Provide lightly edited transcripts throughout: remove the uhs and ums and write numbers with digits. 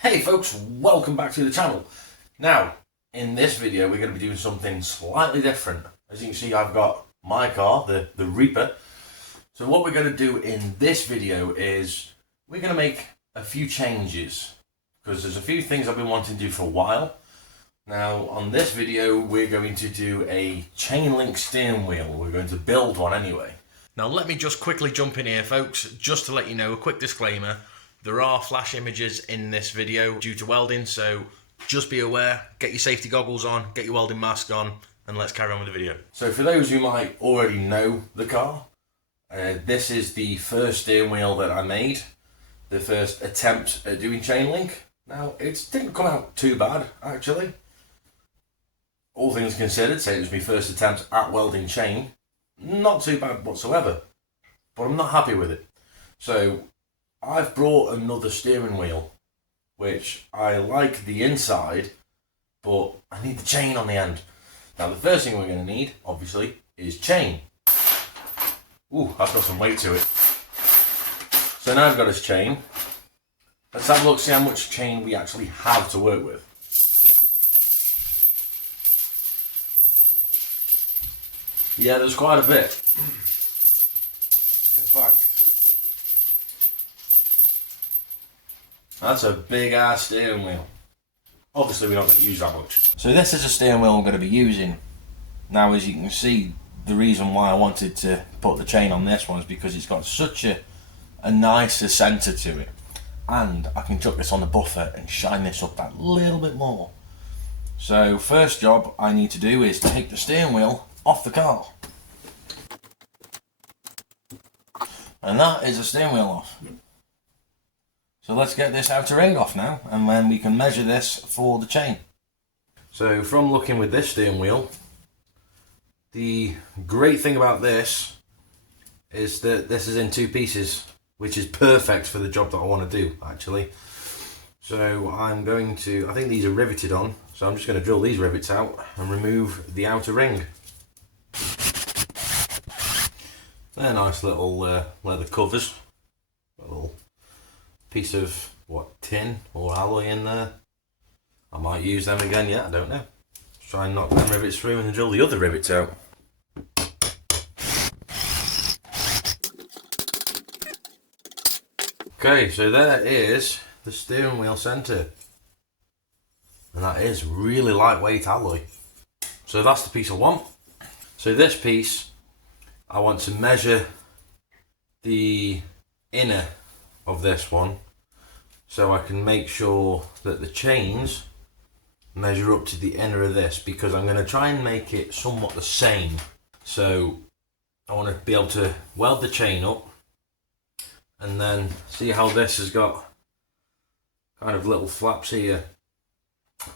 Hey folks, welcome back to the channel. Now, in this video we're going to be doing something slightly different. As you can see, I've got my car, the Reaper. So what we're going to do in this video is we're going to make a few changes, because there's a few things I've been wanting to do for a while. Now on this video we're going to do a chain link steering wheel. We're going to build one anyway. Now let me just quickly jump in here folks, just to let you know, a quick disclaimer. There are flash images in this video due to welding, so just be aware, get your safety goggles on, get your welding mask on, and let's carry on with the video. So for those who might already know the car, this is the first steering wheel that I made, the first attempt at doing chain link. Now, it didn't come out too bad, actually. All things considered, say it was my first attempt at welding chain, not too bad whatsoever, but I'm not happy with it. So I've brought another steering wheel, which I like the inside, but I need the chain on the end. Now the first thing we're going to need, obviously, is chain. Ooh, I've got some weight to it. So now I've got this chain. Let's have a look, see how much chain we actually have to work with. Yeah, there's quite a bit. In fact, that's a big ass steering wheel. Obviously we're not going to use that much. So this is a steering wheel I'm going to be using. Now as you can see, the reason why I wanted to put the chain on this one is because it's got such a nicer centre to it. And I can chuck this on the buffer and shine this up that little bit more. So first job I need to do is take the steering wheel off the car. And that is the steering wheel off. So let's get this outer ring off now, and then we can measure this for the chain. So from looking with this steering wheel, the great thing about this is that this is in two pieces, which is perfect for the job that I want to do, actually. So I'm going to, I think these are riveted on, so I'm just going to drill these rivets out and remove the outer ring. They're nice little leather covers, a little piece of tin or alloy in there. I might use them again yet, I don't know. Let's try and knock them rivets through and then drill the other rivets out. Okay, so there is the steering wheel centre, and that is really lightweight alloy. So that's the piece I want. So this piece, I want to measure the inner of this one, so I can make sure that the chains measure up to the inner of this, because I'm going to try and make it somewhat the same. So I want to be able to weld the chain up, and then see how this has got kind of little flaps here,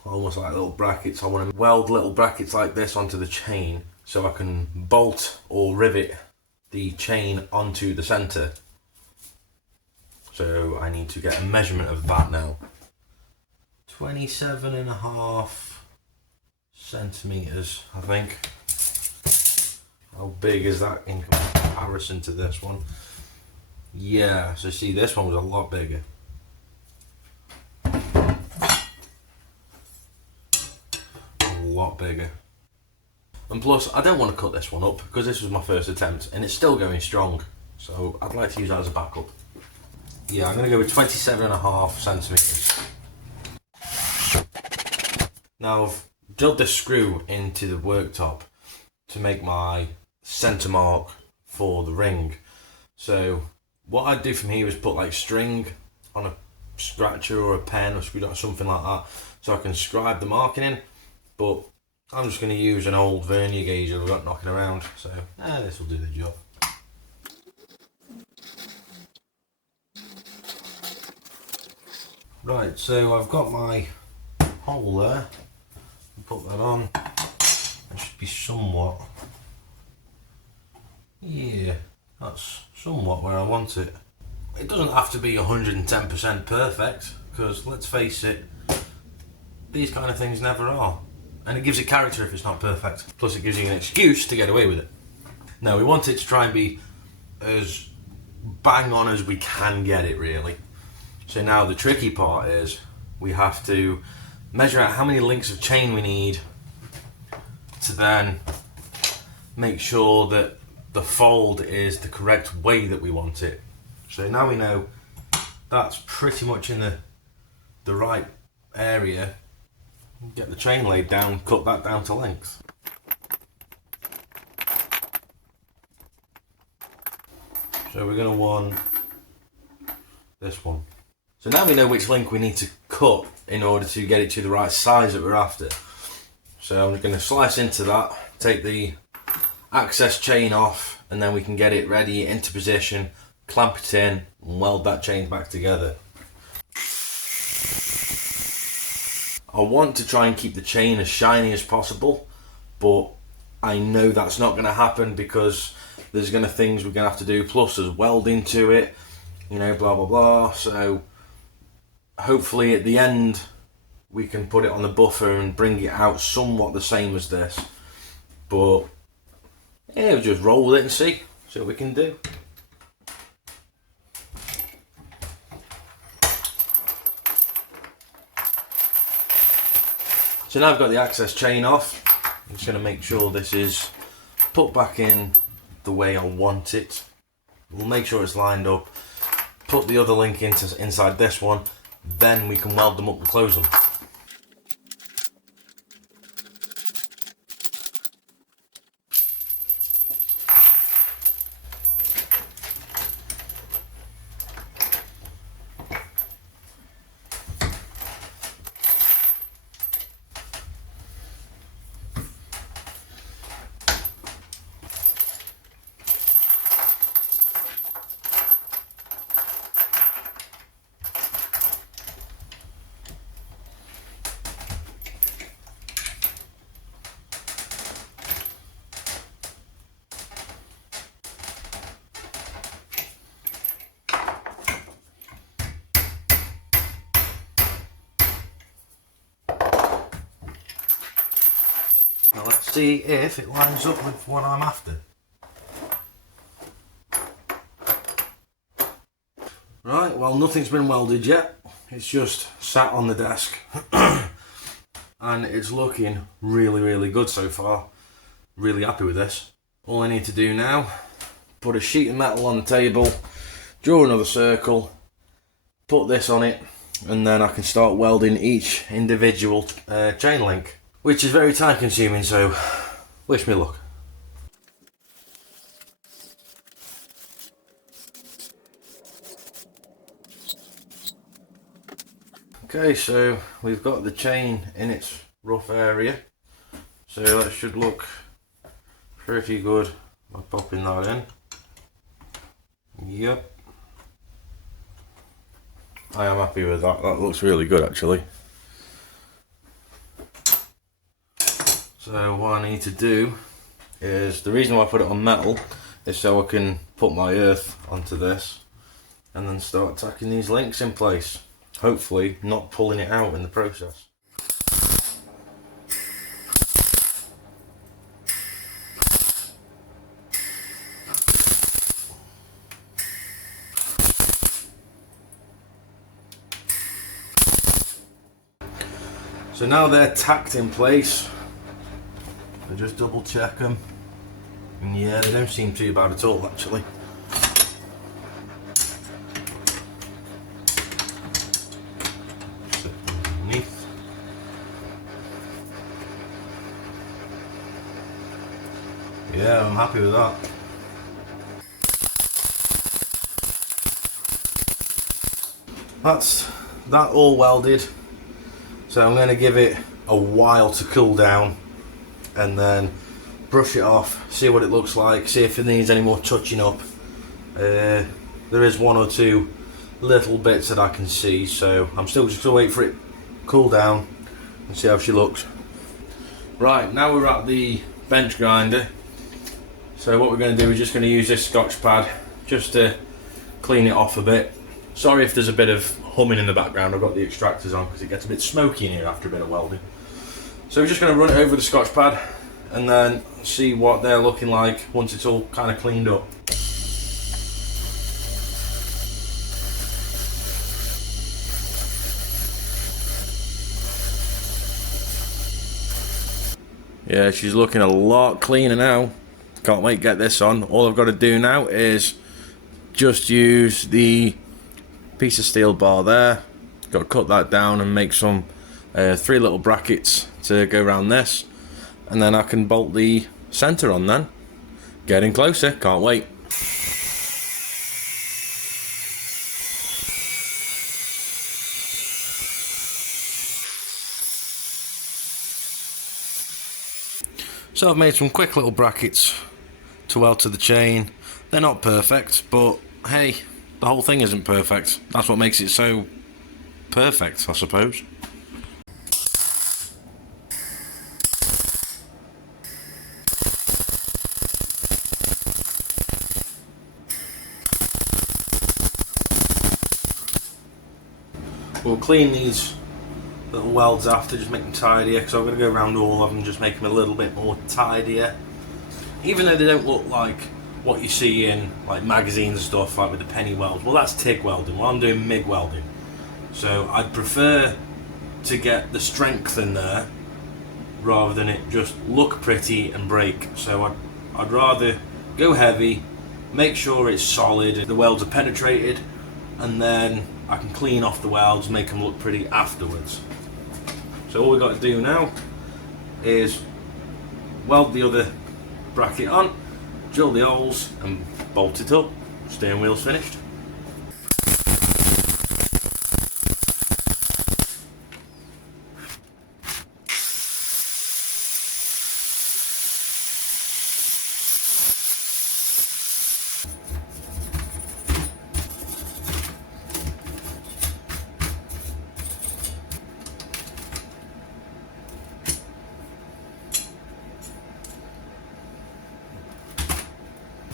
almost like little brackets. I want to weld little brackets like this onto the chain, so I can bolt or rivet the chain onto the centre. So I need to get a measurement of that now. 27.5 centimetres, I think. How big is that in comparison to this one? Yeah, so see, this one was a lot bigger. A lot bigger. And plus, I don't want to cut this one up, because this was my first attempt and it's still going strong. So I'd like to use that as a backup. Yeah, I'm going to go with 27.5 centimetres. Now I've drilled this screw into the worktop to make my centre mark for the ring. So what I'd do from here is put like string on a scratcher or a pen or screwdriver or something like that, so I can scribe the marking in. But I'm just going to use an old vernier gauge that I've got knocking around, so this will do the job. Right, so I've got my hole there, put that on. It should be somewhat, yeah, that's somewhat where I want it. It doesn't have to be 110% perfect, because let's face it, these kind of things never are. And it gives it character if it's not perfect. Plus it gives you an excuse to get away with it. No, we want it to try and be as bang on as we can get it, really. So now the tricky part is we have to measure out how many links of chain we need to then make sure that the fold is the correct way that we want it. So now we know that's pretty much in the right area. Get the chain laid down, cut that down to length. So we're going to want this one. So now we know which link we need to cut in order to get it to the right size that we're after. So I'm going to slice into that, take the access chain off, and then we can get it ready into position, clamp it in, and weld that chain back together. I want to try and keep the chain as shiny as possible, but I know that's not going to happen because there's going to things we're going to have to do, plus there's welding to it, you know, blah blah blah. So hopefully at the end we can put it on the buffer and bring it out somewhat the same as this. But yeah, we'll just roll with it and see what we can do. So now I've got the access chain off, I'm just going to make sure this is put back in the way I want it. We'll make sure it's lined up, put the other link inside this one, then we can weld them up and close them. Now let's see if it lines up with what I'm after. Right, well, nothing's been welded yet. It's just sat on the desk and it's looking really good so far. Really happy with this. All I need to do now, put a sheet of metal on the table, draw another circle, put this on it, and then I can start welding each individual chain link, which is very time consuming, so wish me luck. Okay, so we've got the chain in its rough area, so that should look pretty good by popping that in. Yep, I am happy with that. That looks really good actually. So what I need to do is, the reason why I put it on metal is so I can put my earth onto this and then start tacking these links in place, hopefully not pulling it out in the process. So now they're tacked in place, I just double check them, and yeah, they don't seem too bad at all actually. Sit underneath. Yeah, I'm happy with that. That's that all welded, so I'm going to give it a while to cool down and then brush it off, see what it looks like, see if it needs any more touching up. There is one or two little bits that I can see, so I'm still just going to wait for it to cool down and see how she looks. Right, now we're at the bench grinder, so what we're going to do is just going to use this Scotch pad just to clean it off a bit. Sorry if there's a bit of humming in the background, I've got the extractors on because it gets a bit smoky in here after a bit of welding. So we're just going to run it over the Scotch pad and then see what they're looking like once it's all kind of cleaned up. Yeah, she's looking a lot cleaner now. Can't wait to get this on. All I've got to do now is just use the piece of steel bar there. Got to cut that down and make some 3 little brackets to go around this, and then I can bolt the centre on then. Getting closer, can't wait. So I've made some quick little brackets to weld to the chain. They're not perfect, but hey, the whole thing isn't perfect. That's what makes it so perfect, I suppose. We'll clean these little welds after, just make them tidier, because I'm going to go around all of them, just make them a little bit more tidier. Even though they don't look like what you see in like magazines and stuff, like with the penny welds. Well, that's TIG welding. Well, I'm doing MIG welding. So I'd prefer to get the strength in there rather than it just look pretty and break. So I'd rather go heavy, make sure it's solid, the welds are penetrated, and then I can clean off the welds, make them look pretty afterwards. So all we've got to do now is weld the other bracket on, drill the holes and bolt it up. Steering wheel's finished.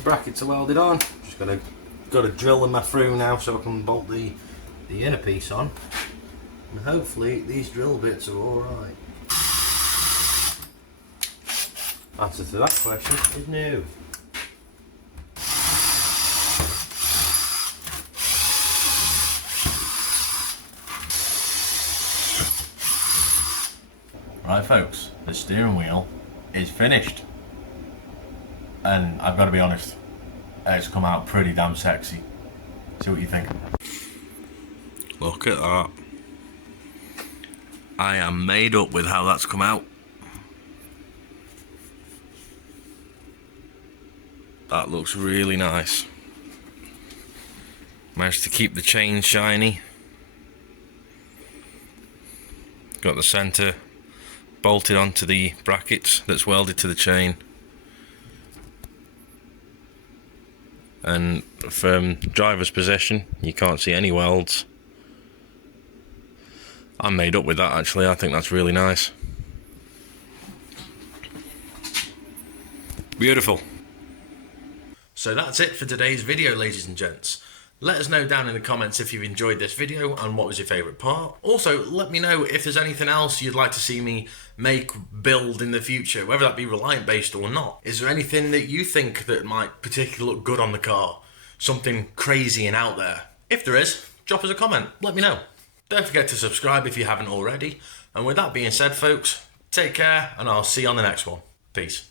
Brackets are welded on. Just got to drill them through now so I can bolt the inner piece on, and hopefully these drill bits are all right. Answer to that question is no. Right folks, the steering wheel is finished, and I've got to be honest, it's come out pretty damn sexy. See what you think. Look at that. I am made up with how that's come out. That looks really nice. Managed to keep the chain shiny. Got the centre bolted onto the brackets that's welded to the chain. And from driver's position, you can't see any welds. I'm made up with that actually. I think that's really nice. Beautiful. So that's it for today's video, ladies and gents. Let us know down in the comments if you've enjoyed this video and what was your favourite part. Also, let me know if there's anything else you'd like to see me make, build in the future, whether that be Reliant based or not. Is there anything that you think that might particularly look good on the car? Something crazy and out there? If there is, drop us a comment, let me know. Don't forget to subscribe if you haven't already. And with that being said folks, take care and I'll see you on the next one. Peace.